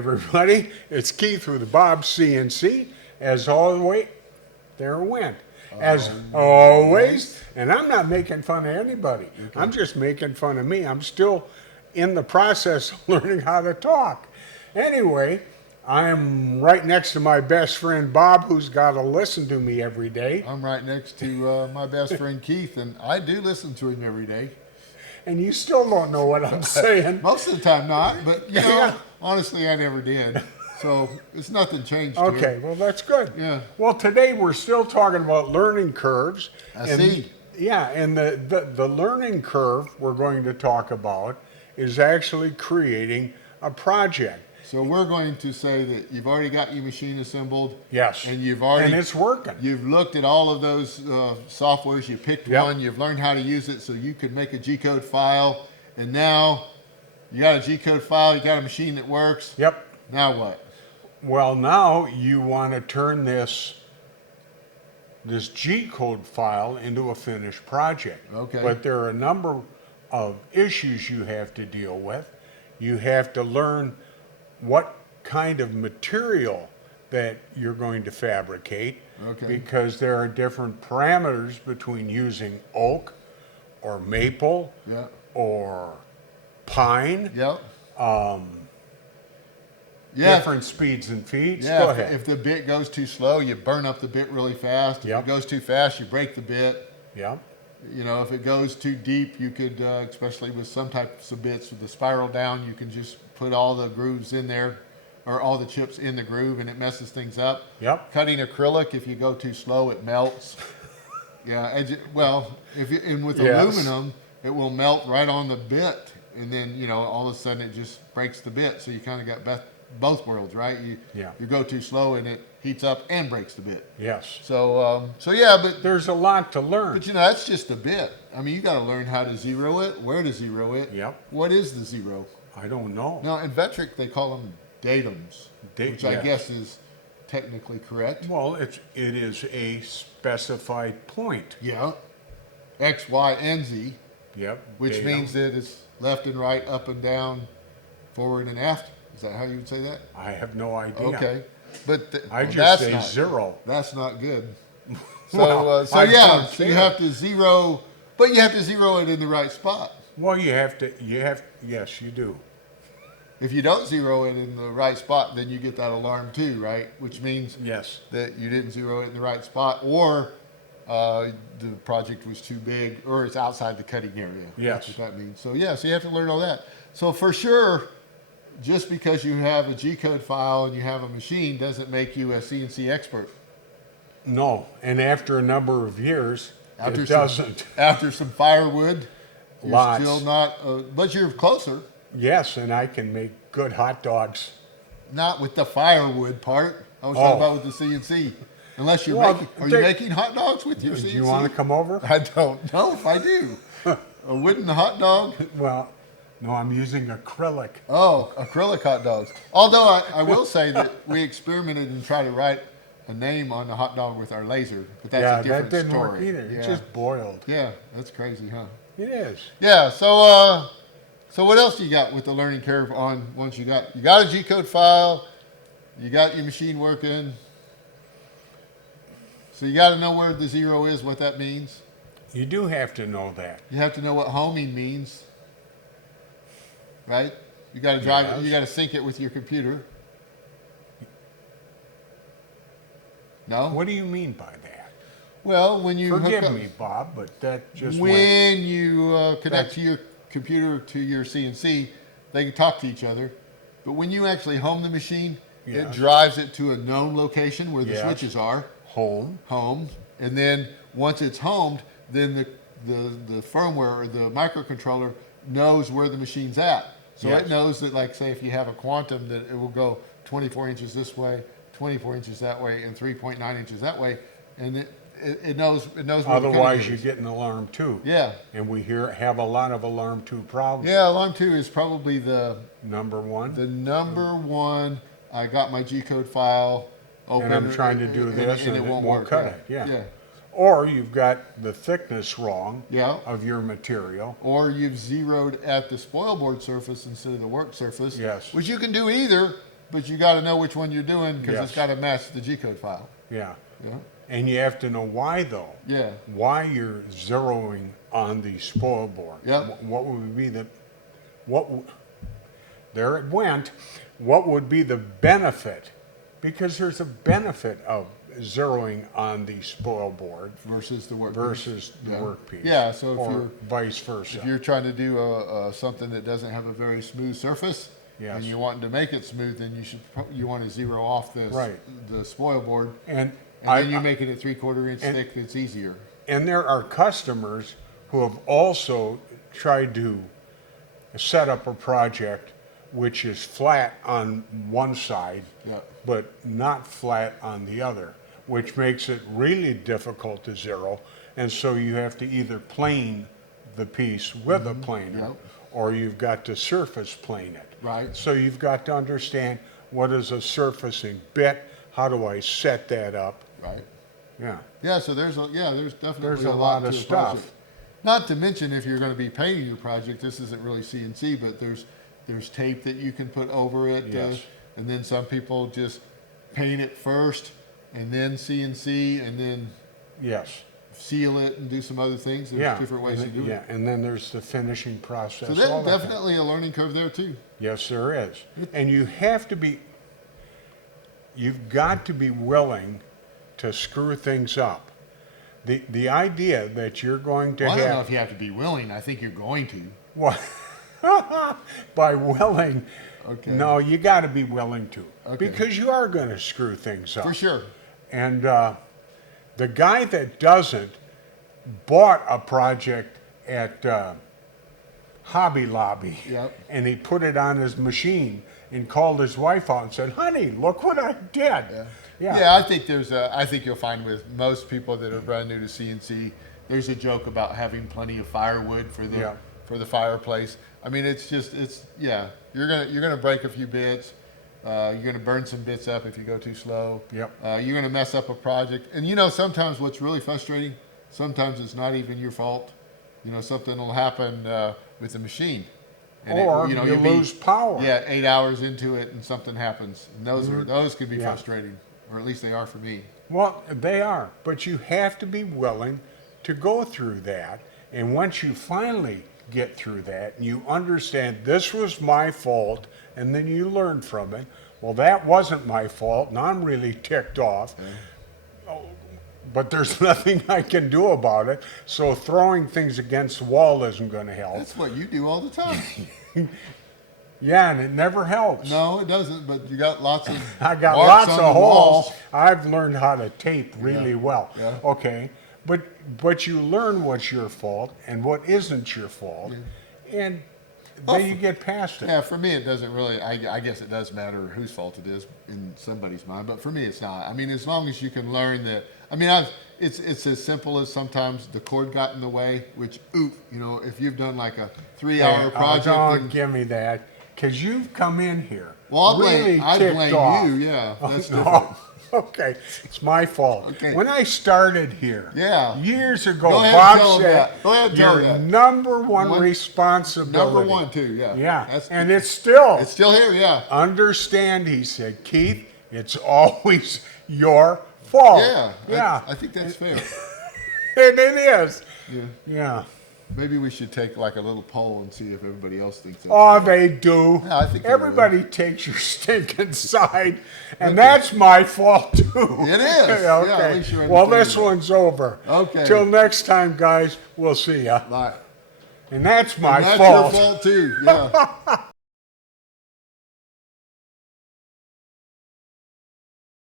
everybody, it's Keith with Bob's CNC. As always, there went. As always, and I'm not making fun of anybody. Okay. I'm just making fun of me. I'm still in the process of learning how to talk. Anyway, I'm right next to my best friend Bob, who's got to listen to me every day. I'm right next to my best friend Keith, and I do listen to him every day. And you still don't know what I'm saying. Most of the time not, but you know, Yeah. honestly, I never did. So it's nothing changed. Okay, well, that's good. Yeah. Well, today we're still talking about learning curves. I and, see. Yeah, and the learning curve we're going to talk about is actually creating a project. So we're going to say that you've already got your machine assembled. Yes. And you've already And it's working. You've looked at all of those softwares. You picked Yep. one. You've learned how to use it, so you could make a G-code file. And now you got a G-code file. You got a machine that works. Yep. Now what? Well, now you want to turn this G-code file into a finished project. Okay. But there are a number of issues you have to deal with. You have to learn what kind of material that you're going to fabricate. Okay. Because there are different parameters between using oak or maple Yeah. or pine. Yep. Different speeds and feeds. Yeah, Go if, ahead. if the bit goes too slow, you burn up the bit really fast. If Yep. it goes too fast, you break the bit. Yeah. You know, if it goes too deep, you could, especially with some types of bits with the spiral down, you can just put all the grooves in there, or all the chips in the groove, and it messes things up. Yep. Cutting acrylic, if you go too slow, it melts. Yeah, and with Yes. aluminum, it will melt right on the bit, and then you know all of a sudden it just breaks the bit. So you kind of got both worlds, right? Yeah. You go too slow, and it heats up and breaks the bit. Yes. So yeah, but There's a lot to learn. you know that's just a bit. I mean, you got to learn how to zero it, where to zero it. Yep. What is the zero? I don't know. Now in Vectric they call them datums, which I yes. guess is technically correct. Well, it is a specified point. Yeah. X, Y, and Z, Yep. which datum. means that it's left and right, up and down, forward and aft. Is that how you would say that? I have no idea. Okay. But I well, just that's say not, zero. That's not good. So, Well, so I yeah, don't so you care. have to zero, but you have to zero it in the right spot. Well, yes, you do. If you don't zero it in the right spot, then you get that alarm too, right? Which means Yes. that you didn't zero it in the right spot, or the project was too big, or it's outside the cutting area. Yes. That's what that means. So yeah, so you have to learn all that. So for sure, just because you have a G-code file and you have a machine doesn't make you a CNC expert. No. And after a number of years, After it some- doesn't. After some firewood, you're Lots. still not, but you're closer. Yes, and I can make good hot dogs. Not with the firewood part. I was Oh. talking about with the CNC. Unless you're Well, making, are you making hot dogs with your Do CNC? you want to come over? I don't know if I do. A wooden hot dog? Well, no, I'm using acrylic. Oh, acrylic hot dogs. Although I will say that we experimented and tried to write a name on the hot dog with our laser, but that's Yeah, a different that didn't story. work either. Yeah. It just boiled. Yeah, that's crazy, huh? It is. Yeah, so what else do you got with the learning curve on once you got a G-code file, you got your machine working. So you got to know where the zero is, what that means. You do have to know that. You have to know what homing means. Right? You got to drive Yes. it, you got to sync it with your computer. No? What do you mean by that? Well, when you Forgive hook up, me, Bob, but that just when went. you connect to your computer to your CNC, they can talk to each other. But when you actually home the machine, it Yes. drives it to a known location where the Yes. switches are, Home. and then once it's homed, then the firmware or the microcontroller knows where the machine's at. So Yes. it knows that, like, say, if you have a Quantum, that it will go 24 inches this way, 24 inches that way, and 3.9 inches that way, and it knows where the Otherwise, cutting you is. get an alarm two. Yeah. And we have a lot of alarm two problems. Yeah, alarm 2 is probably the Number one. number one. I got my G-code file open, And I'm trying to do this, and it won't cut it. Yeah. Yeah. Or you've got the thickness wrong Yeah. of your material. Or you've zeroed at the spoil board surface instead of the work surface. Yes. Which you can do either, but you got to know which one you're doing because Yes. it's got to match the G-code file. Yeah. Yeah. And you have to know why, though. Yeah. Why you're zeroing on the spoil board. Yep. What would be the, there it went. What would be the benefit? Because there's a benefit of zeroing on the spoil board Versus the work. versus the Yeah. workpiece. Yeah, so if or you're- vice versa. If you're trying to do something that doesn't have a very smooth surface, Yes. and you want to make it smooth, then you want to zero off Right. the spoil board, and and then you make it a 3/4 inch thick. It's easier. And there are customers who have also tried to set up a project which is flat on one side, Yeah. but not flat on the other, which makes it really difficult to zero. And so you have to either plane the piece with a planer, Yep. or you've got to surface plane it. Right. So you've got to understand what is a surfacing bit, how do I set that up? Right. Yeah. Yeah. So there's definitely There's a lot lot of to a stuff. project. Not to mention if you're going to be painting your project, this isn't really CNC, but there's tape that you can put over it. Yes. And then some people just paint it first and then CNC and then Yes. seal it and do some other things. There's Yeah. different ways to and do yeah, it. and then there's the finishing process. So all there's that kind. definitely a learning curve there too. Yes, there is. And you've got to be willing to screw things up. The idea that you're going to Well, I don't know have, if you have to be willing. I think you're going to. well, by willing, Okay. no, you got to be willing to. Okay. Because you are going to screw things up. For sure. And the guy that doesn't bought a project at Hobby Lobby, Yep. and he put it on his machine and called his wife out and said, "Honey, look what I did." Yeah, I think I think you'll find with most people that are brand new to CNC, there's a joke about having plenty of firewood for the Yeah. for the fireplace. I mean, you're gonna break a few bits. You're gonna burn some bits up if you go too slow. Yep. You're gonna mess up a project, and sometimes what's really frustrating, sometimes it's not even your fault. Something will happen with the machine. And Or you'll you be- lose power. Yeah, 8 hours into it and something happens. And those can be Yeah. frustrating, or at least they are for me. Well, they are, but you have to be willing to go through that. And once you finally get through that and you understand this was my fault, and then you learn from it, well, that wasn't my fault, and I'm really ticked off. Oh, but there's nothing I can do about it, so throwing things against the wall isn't going to help. That's what you do all the time. Yeah, and it never helps. No, it doesn't, but you got lots of I got marks lots on of the wall. holes. I've learned how to tape really Yeah. well. Yeah. Okay, but you learn what's your fault and what isn't your fault, and then you get past it. Yeah, for me, it doesn't really, I guess it does matter whose fault it is in somebody's mind, but for me, it's not. I mean, as long as you can learn that, it's as simple as sometimes the cord got in the way, which, if you've done like a 3-hour project. Don't and- give me that, because you've come in here Well, really I ticked blame off. you, yeah. That's No. different. Okay, it's my fault. Okay. When I started here, Yeah. years ago, Go ahead and tell Bob them said, that. Go ahead and tell your them that. number one One- responsibility. Number one, too, yeah. Yeah, and it's still. It's still here, yeah. Understand, he said, Keith, it's always your fault. Yeah. Yeah. I think that's fair. And it is. Yeah. Yeah. Maybe we should take like a little poll and see if everybody else thinks that. Oh, they do. Yeah, I think they everybody takes your stinking side, and that's my fault too. It is. Yeah, at least you Well, understand this that. one's over. Okay. Till next time, guys. We'll see ya. Right. And that's my And that's fault. your fault too, yeah.